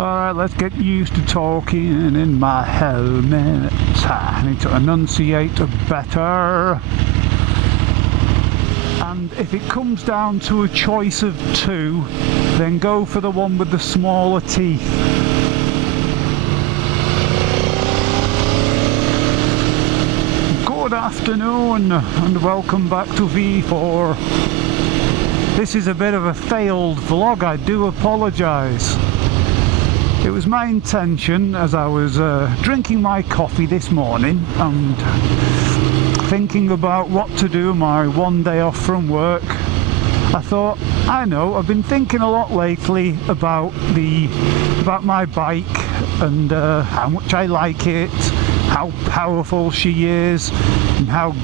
Alright, let's get used to talking in my helmet. I need to enunciate better. And if it comes down to a choice of two, then go for the one with the smaller teeth. Good afternoon and welcome back to Veefour. This is a bit of a failed vlog, I do apologise. It was my intention, as I was drinking my coffee this morning and thinking about what to do my one day off from work, I thought, I know, I've been thinking a lot lately about my bike and how much I like it, how powerful she is, and how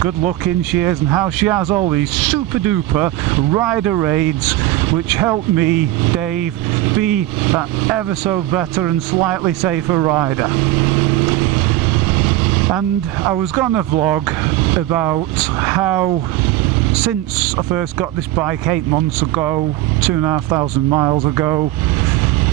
good looking she is, and how she has all these super duper rider aids which help me, Dave, be that ever so better and slightly safer rider. And I was gonna vlog about how, since I first got this bike 8 months ago, 2,500 miles ago,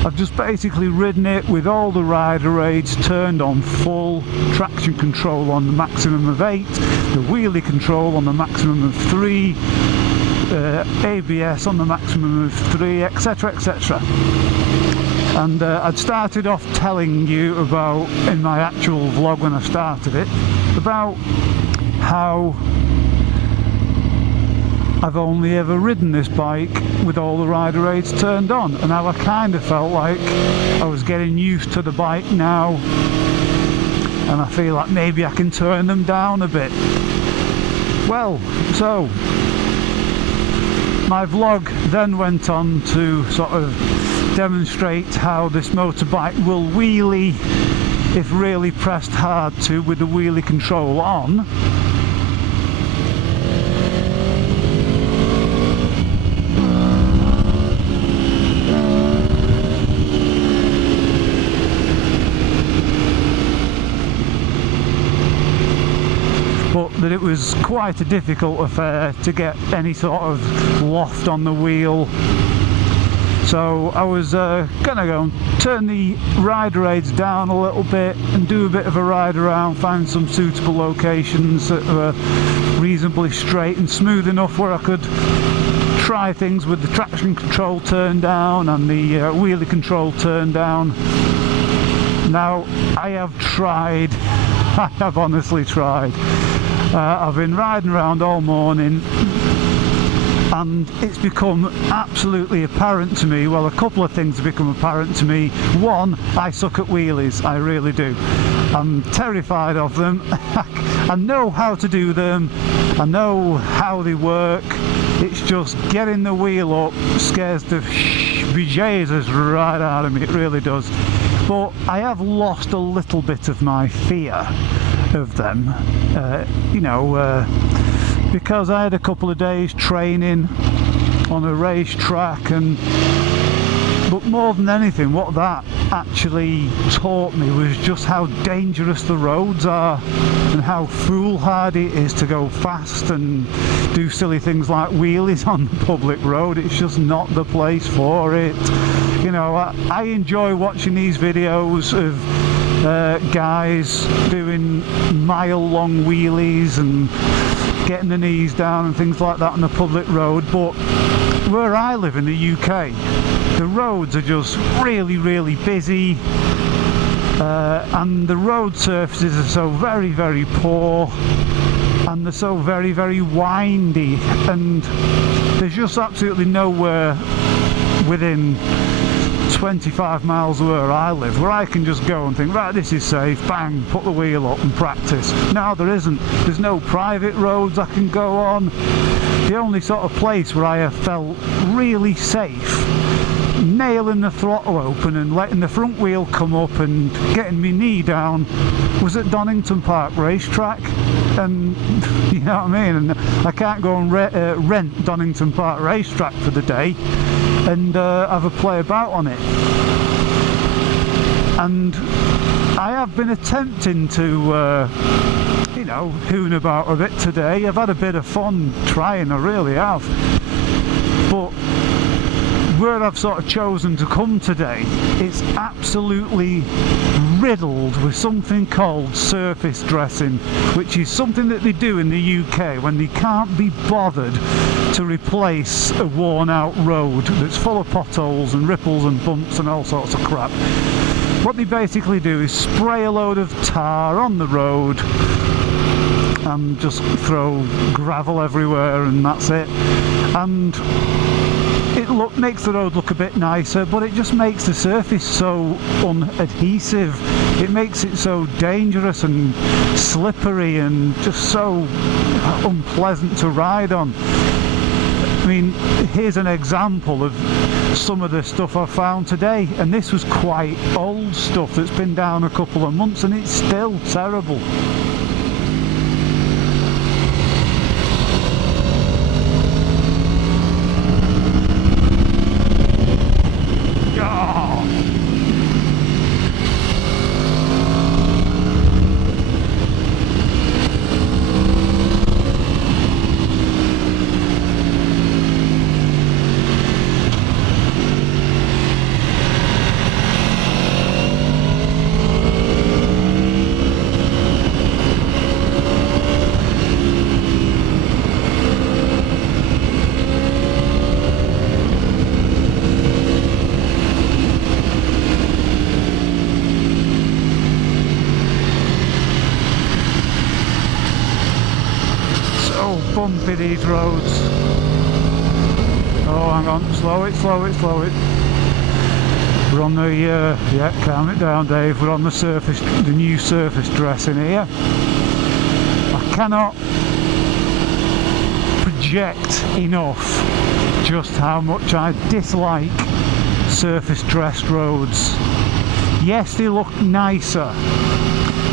I've just basically ridden it with all the rider aids turned on full, traction control on the maximum of 8, the wheelie control on the maximum of 3, ABS on the maximum of 3, etc, etc. And I'd started off telling you about, in my actual vlog when I started it, about how I've only ever ridden this bike with all the rider aids turned on, and how I kind of felt like I was getting used to the bike now, and I feel like maybe I can turn them down a bit. Well, so my vlog then went on to sort of demonstrate how this motorbike will wheelie if really pressed hard to with the wheelie control on. But that it was quite a difficult affair to get any sort of loft on the wheel. So I was gonna go and turn the rider aids down a little bit and do a bit of a ride around, find some suitable locations that were reasonably straight and smooth enough where I could try things with the traction control turned down and the wheelie control turned down. Now, I have tried, I have honestly tried. I've been riding around all morning and it's become absolutely apparent to me, well, a couple of things have become apparent to me. One, I suck at wheelies, I really do. I'm terrified of them. I know how to do them, I know how they work, it's just getting the wheel up scares the bejesus right out of me, it really does. But I have lost a little bit of my fear of them, because I had a couple of days training on a racetrack, but more than anything what that actually taught me was just how dangerous the roads are and how foolhardy it is to go fast and do silly things like wheelies on the public road. It's just not the place for it. You know, I enjoy watching these videos of guys doing mile-long wheelies and getting the knees down and things like that on the public road, but where I live in the UK, the roads are just really, really busy, and the road surfaces are so very, very poor, and they're so very, very windy, and there's just absolutely nowhere within 25 miles of where I live where I can just go and think, right, this is safe, bang, put the wheel up and practice. No, there isn't. There's no private roads I can go on. The only sort of place where I have felt really safe, nailing the throttle open and letting the front wheel come up and getting my knee down, was at Donington Park racetrack. And you know what I mean, and I can't go and rent Donington Park racetrack for the day and have a play about on it. And I have been attempting to hoon about a bit today. I've had a bit of fun trying, I really have, but where I've sort of chosen to come today, it's absolutely riddled with something called surface dressing, which is something that they do in the UK when they can't be bothered to replace a worn out road that's full of potholes and ripples and bumps and all sorts of crap. What they basically do is spray a load of tar on the road and just throw gravel everywhere, and that's it. And it makes the road look a bit nicer, but it just makes the surface so unadhesive. It makes it so dangerous and slippery and just so unpleasant to ride on. I mean, here's an example of some of the stuff I found today, and this was quite old stuff that's been down a couple of months and it's still terrible. Bumpy these roads. Oh, hang on, slow it, slow it, slow it. We're on the yeah, calm it down, Dave. We're on the surface, the new surface dressing here. I cannot project enough just how much I dislike surface dressed roads. Yes, they look nicer,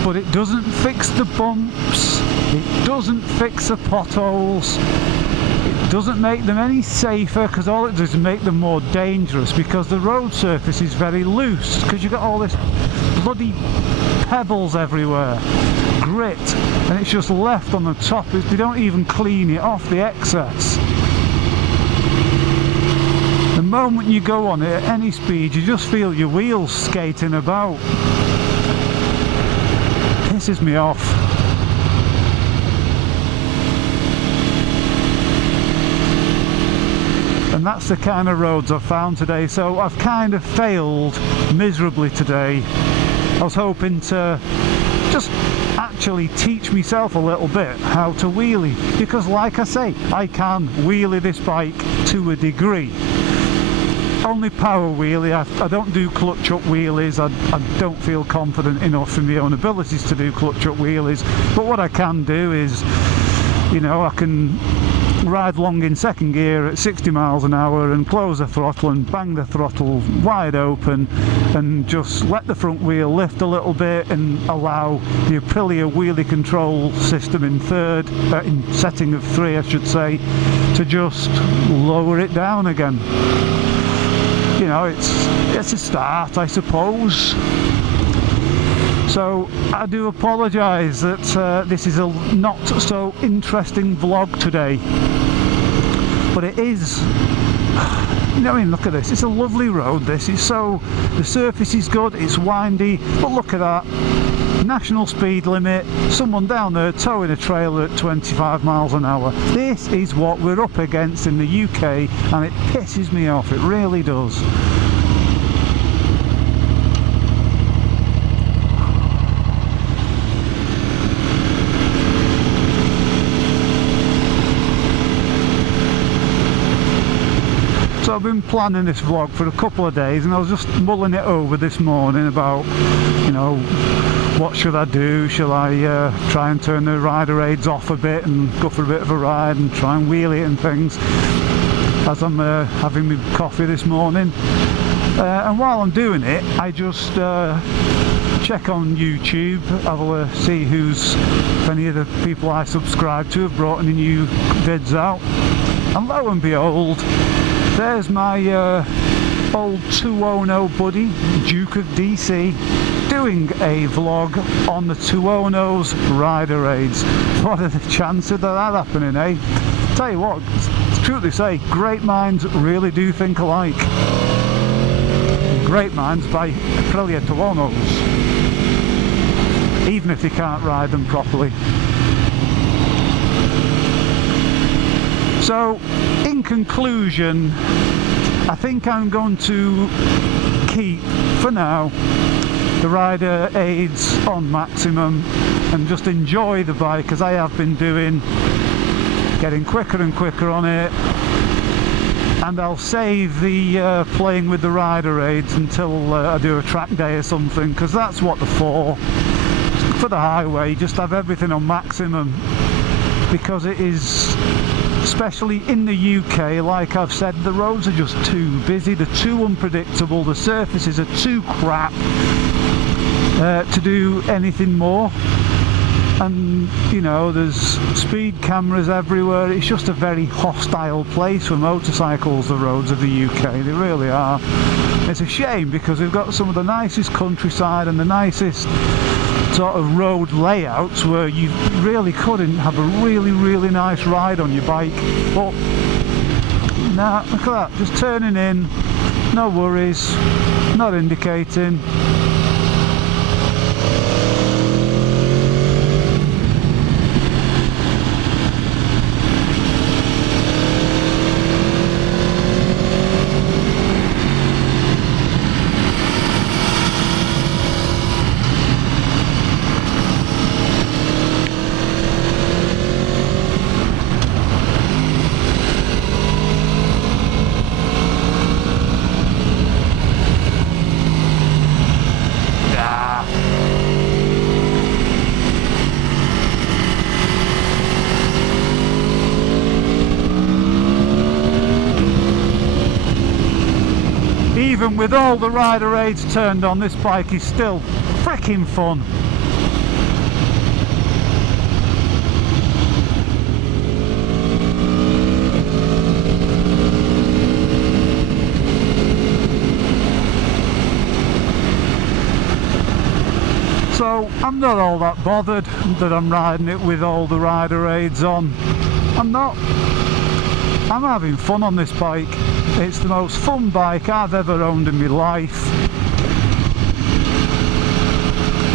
but it doesn't fix the bumps, it doesn't fix the potholes, it doesn't make them any safer, because all it does is make them more dangerous, because the road surface is very loose, because you've got all this bloody pebbles everywhere, grit, and it's just left on the top. They don't even clean it off, the excess. The moment you go on it at any speed, you just feel your wheels skating about. Pisses me off. And that's the kind of roads I've found today, so I've kind of failed miserably today. I was hoping to just actually teach myself a little bit how to wheelie, because like I say, I can wheelie this bike to a degree. Only power wheelie. I don't do clutch up wheelies. I don't feel confident enough in my own abilities to do clutch up wheelies, but what I can do is, you know, I can ride along in second gear at 60 miles an hour and close the throttle and bang the throttle wide open and just let the front wheel lift a little bit and allow the Aprilia wheelie control system in third, in setting of 3 I should say, to just lower it down again. You know, it's a start, I suppose. So I do apologise that this is a not so interesting vlog today, but it is. You know, I mean, look at this. It's a lovely road. This is so. The surface is good. It's windy, but look at that. National speed limit. Someone down there towing a trailer at 25 miles an hour. This is what we're up against in the UK, and it pisses me off. It really does. So I've been planning this vlog for a couple of days, and I was just mulling it over this morning about, you know, what should I do? Shall I try and turn the rider aids off a bit and go for a bit of a ride and try and wheelie it and things, as I'm having my coffee this morning. And while I'm doing it, I just check on YouTube, have a see if any of the people I subscribe to have brought any new vids out, and lo and behold, there's my old 210 buddy, Duke of DC, doing a vlog on the 210's rider aids. What are the chances of that happening, eh? Tell you what, truth they say, great minds really do think alike. Great minds buy Aprilia Tuonos, even if they can't ride them properly. So, in conclusion, I think I'm going to keep, for now, the rider aids on maximum and just enjoy the bike as I have been doing, getting quicker and quicker on it. And I'll save the playing with the rider aids until I do a track day or something, because that's what they're for the highway. Just have everything on maximum, because it is, especially in the UK, like I've said, the roads are just too busy, they're too unpredictable, the surfaces are too crap to do anything more. And you know, there's speed cameras everywhere. It's just a very hostile place for motorcycles, the roads of the UK, they really are. It's a shame, because we've got some of the nicest countryside and the nicest sort of road layouts where you really couldn't have a really nice ride on your bike. But nah, look at that, just turning in, no worries, not indicating. Even with all the rider aids turned on, this bike is still freaking fun. So I'm not all that bothered that I'm riding it with all the rider aids on. I'm not. I'm having fun on this bike. It's the most fun bike I've ever owned in my life.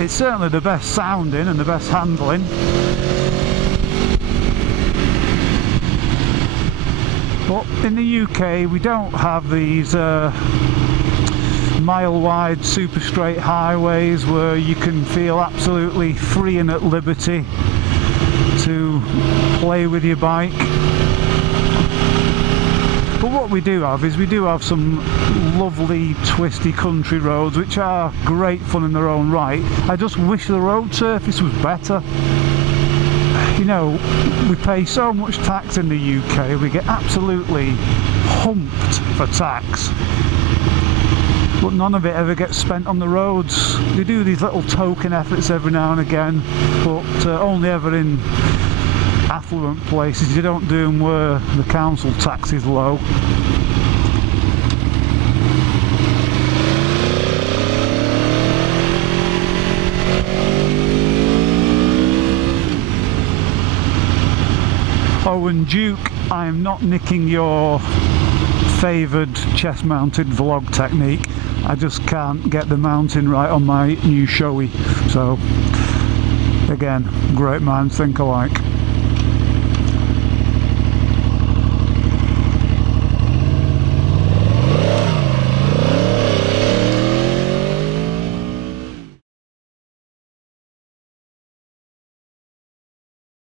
It's certainly the best sounding and the best handling. But in the UK we don't have these mile wide super straight highways where you can feel absolutely free and at liberty to play with your bike. But what we do have is we do have some lovely twisty country roads which are great fun in their own right. I just wish the road surface was better. You know, we pay so much tax in the UK, we get absolutely humped for tax. But none of it ever gets spent on the roads. They do these little token efforts every now and again, but only ever in affluent places. You don't do them where the council tax is low. Oh, and Duke, I am not nicking your favoured chest mounted vlog technique. I just can't get the mounting right on my new Shoei. So again, great minds think alike.